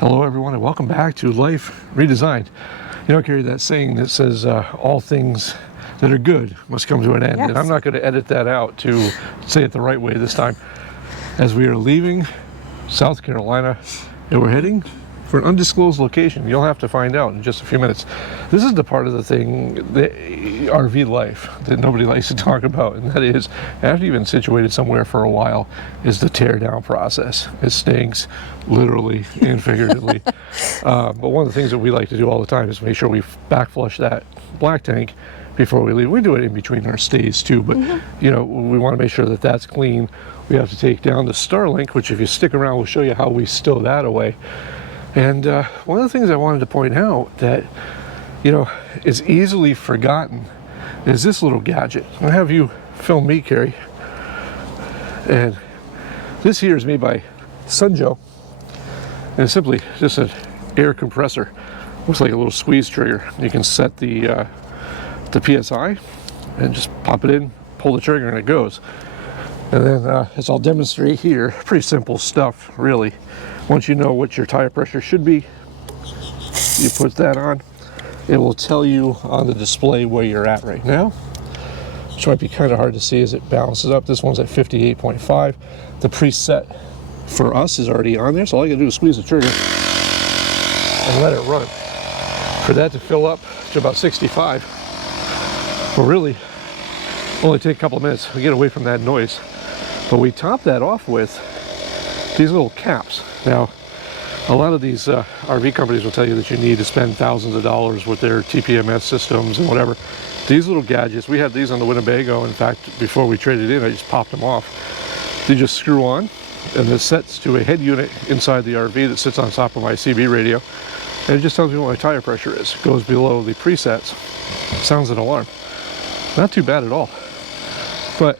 Hello everyone and welcome back to Life Redesigned. You know, Carrie, that saying that says all things that are good must come to an end. Yes. And I'm not going to edit that out to say it the right way this time. As we are leaving South Carolina and we're heading for an undisclosed location. You'll have to find out in just a few minutes. This is the part of the thing, the RV life, that nobody likes to talk about, and that is, after you've been situated somewhere for a while, is the tear down process. It stinks, literally and figuratively. But one of the things that we like to do all the time is make sure we back flush that black tank before we leave. We do it in between our stays too, but you know, we want to make sure that that's clean. We have to take down the Starlink, which if you stick around, we'll show you how we stow that away. And one of the things I wanted to point out that, you know, is easily forgotten is this little gadget. I'm gonna have you film me, Carrie. And this here is made by Sunjo. And it's simply just an air compressor. Looks like a little squeeze trigger. You can set the PSI and just pop it in, pull the trigger, and it goes. And then as I'll demonstrate here, pretty simple stuff, really. Once you know what your tire pressure should be, you put that on. It will tell you on the display where you're at right now, which might be kind of hard to see as it balances up. This one's at 58.5. The preset for us is already on there, so all you gotta do is squeeze the trigger and let it run. For that to fill up to about 65, will really only take a couple of minutes to get away from that noise. But we top that off with these little caps. Now, a lot of these RV companies will tell you that you need to spend thousands of dollars with their TPMS systems and whatever. These little gadgets, we had these on the Winnebago. In fact, before we traded in, I just popped them off. They just screw on, and this sets to a head unit inside the RV that sits on top of my CB radio. And it just tells me what my tire pressure is. It goes below the presets. Sounds an alarm. Not too bad at all. But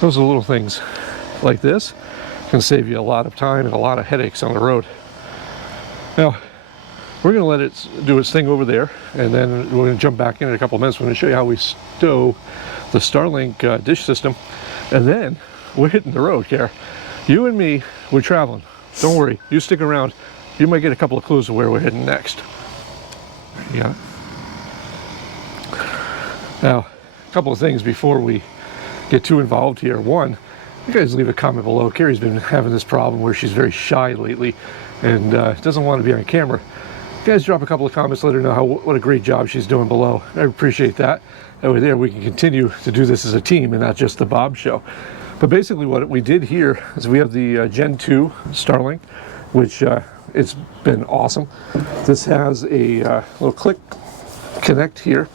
those are little things like this can save you a lot of time and a lot of headaches on the road. Now, we're going to let it do its thing over there, and then we're going to jump back in a couple of minutes. We're going to show you how we stow the Starlink dish system, and then we're hitting the road, Care. You and me, we're traveling. Don't worry, you stick around. You might get a couple of clues of where we're heading next. Yeah. Now, a couple of things before we get too involved here. One, you guys leave a comment below. Carrie's been having this problem where she's very shy lately and doesn't want to be on camera. You guys drop a couple of comments, let her know what a great job she's doing below. I appreciate that. That way there we can continue to do this as a team and not just the Bob show. But basically what we did here is we have the Gen 2 Starlink, which it's been awesome. This has a little click connect here,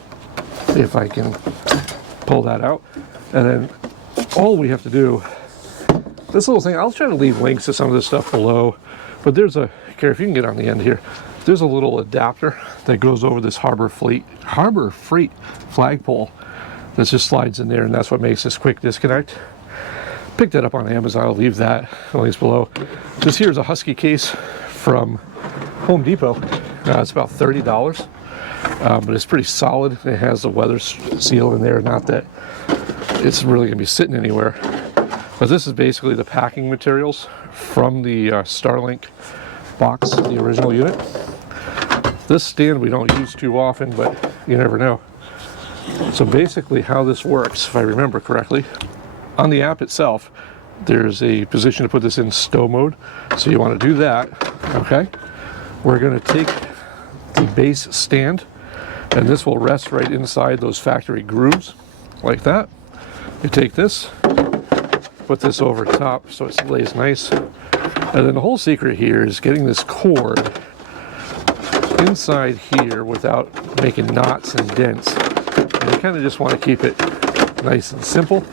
if I can pull that out. And then all we have to do, this little thing, I'll try to leave links to some of this stuff below, but there's a, Care, if you can get on the end here, there's a little adapter that goes over this Harbor Freight flagpole that just slides in there, and that's what makes this quick disconnect. Picked that up on Amazon. I'll leave that links below. This here is a Husky case from Home Depot. It's about $30, but it's pretty solid. It has the weather seal in there, not that it's really going to be sitting anywhere. But this is basically the packing materials from the Starlink box, the original unit. This stand we don't use too often, but you never know. So basically how this works, if I remember correctly, on the app itself, there's a position to put this in stow mode. So you want to do that, okay? We're going to take the base stand, and this will rest right inside those factory grooves, like that. You take this, put this over top so it lays nice. And then the whole secret here is getting this cord inside here without making knots and dents. And you kind of just want to keep it nice and simple.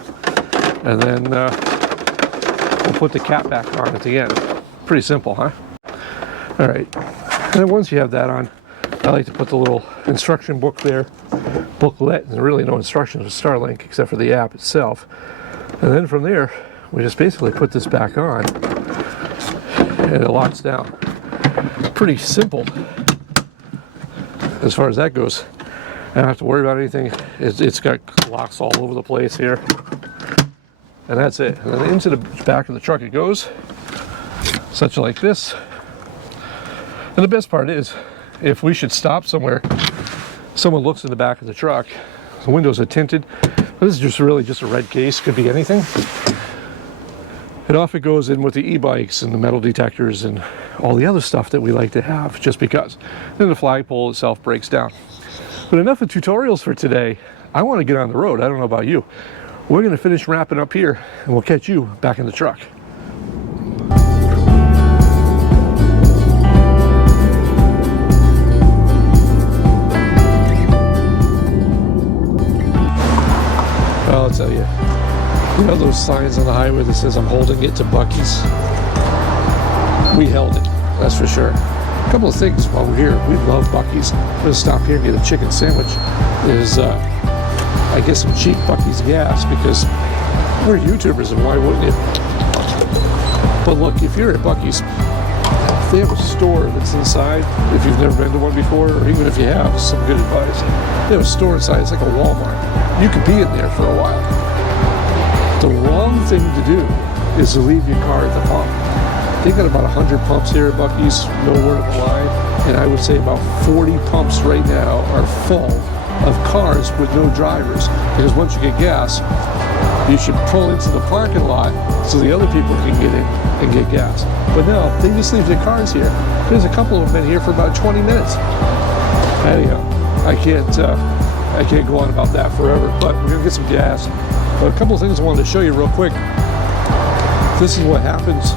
And then we'll put the cap back on at the end. Pretty simple, huh? All right. And then once you have that on, I like to put the little instruction book there, booklet. There's really no instructions with Starlink except for the app itself. And then from there, we just basically put this back on and it locks down. Pretty simple as far as that goes. I don't have to worry about anything. It's got locks all over the place here. And that's it. And then into the back of the truck it goes, such like this. And the best part is, if we should stop somewhere, someone looks in the back of the truck, the windows are tinted. This is just really just a red case, could be anything. And off it goes in with the e-bikes and the metal detectors and all the other stuff that we like to have just because. Then the flagpole itself breaks down. But enough of tutorials for today. I want to get on the road. I don't know about you. We're going to finish wrapping up here and we'll catch you back in the truck. Well, I'll tell you. You know those signs on the highway that says I'm holding it to Buc-ees? We held it, that's for sure. A couple of things while we're here. We love Buc-ees. We're going to stop here and get a chicken sandwich. There's, I guess, some cheap Buc-ees gas because we're YouTubers and why wouldn't you? But look, if you're at Buc-ees, they have a store that's inside. If you've never been to one before, or even if you have, some good advice. They have a store inside. It's like a Walmart. You could be in there for a while. The wrong thing to do is to leave your car at the pump. They got about 100 pumps here at Buc-ees, no word of a lie, and I would say about 40 pumps right now are full of cars with no drivers, because once you get gas, you should pull into the parking lot so the other people can get in and get gas. But no, they just leave their cars here. There's a couple of them in here for about 20 minutes. Anyhow, I can't go on about that forever, but we're gonna get some gas. But a couple of things I wanted to show you real quick. This is what happens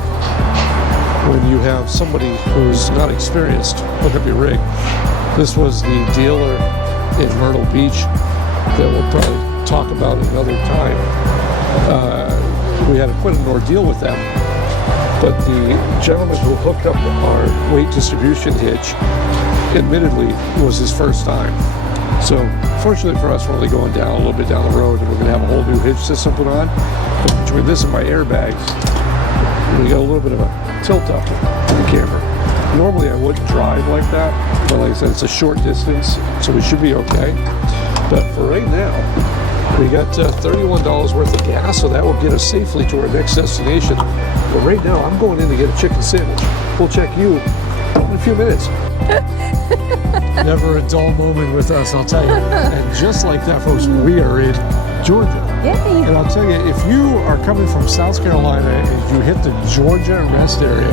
when you have somebody who's not experienced hook up your rig. This was the dealer in Myrtle Beach that we'll probably talk about another time. We had quite an ordeal with them. But the gentleman who hooked up our weight distribution hitch, admittedly, was his first time. So fortunately for us, we're only going down a little bit down the road and we're going to have a whole new hitch system put on. But between this and my airbags, we got a little bit of a tilt up in the camper. Normally I wouldn't drive like that, but like I said, it's a short distance, so we should be okay. But for right now, we got $31 worth of gas, so that will get us safely to our next destination. But right now, I'm going in to get a chicken sandwich. We'll check you in a few minutes. Never a dull moment with us, I'll tell you. And just like that, folks, we are in Georgia. Yay. And I'll tell you, if you are coming from South Carolina and you hit the Georgia rest area,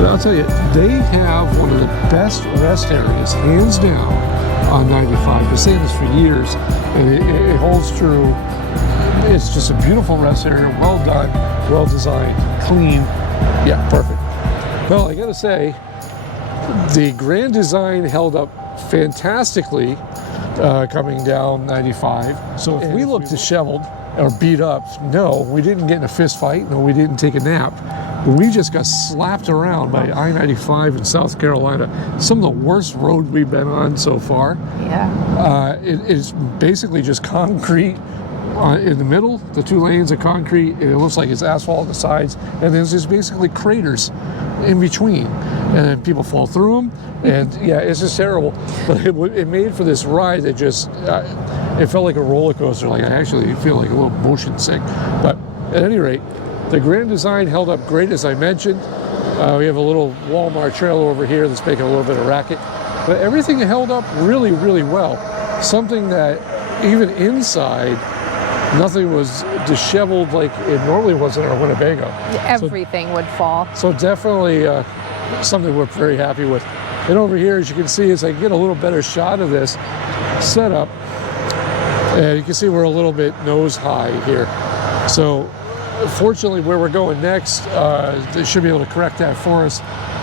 I'll tell you, they have one of the best rest areas, hands down, on 95. I've been saying this for years, and it holds true. It's just a beautiful rest area, well done, well designed, clean. Yeah, perfect. Well, I gotta say, the Grand Design held up fantastically coming down 95. So if we look disheveled or beat up, no, we didn't get in a fist fight, no, we didn't take a nap. We just got slapped around by I-95 in South Carolina. Some of the worst road we've been on so far. Yeah. It is basically just concrete in the middle, the 2 lanes of concrete, and it looks like it's asphalt on the sides, and there's just basically craters in between, and then people fall through them, and yeah, it's just terrible. But it made for this ride that just, it felt like a roller coaster. Like I actually feel like a little motion sick. But at any rate, the Grand Design held up great, as I mentioned. We have a little Walmart trailer over here that's making a little bit of racket, but everything held up really, really well. Something that even inside, nothing was disheveled like it normally was in our Winnebago. Everything would fall. So definitely something we're very happy with. And over here, as you can see, as I get a little better shot of this setup, and you can see we're a little bit nose high here. So fortunately, where we're going next, they should be able to correct that for us,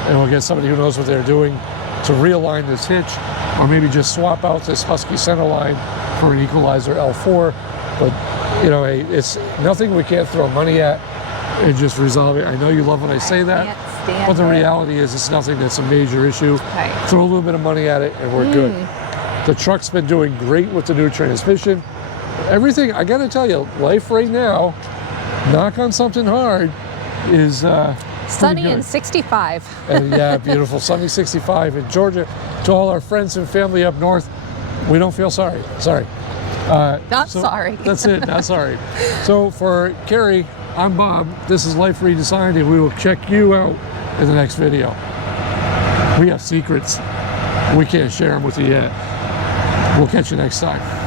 and we'll get somebody who knows what they're doing to realign this hitch, or maybe just swap out this Husky center line for an equalizer L4. But you know, it's nothing we can't throw money at and just resolve it. I know you love when I say that, but the reality is it's nothing that's a major issue. Right. Throw a little bit of money at it and we're good. The truck's been doing great with the new transmission. Everything, I gotta tell you, life right now, knock on something hard, is sunny and 65. And yeah, beautiful, sunny 65 in Georgia. To all our friends and family up north, we don't feel sorry. Sorry. Not sorry. That's it, not sorry. So for Carrie, I'm Bob. This is Life Redesigned, and we will check you out in the next video. We have secrets. We can't share them with you yet. We'll catch you next time.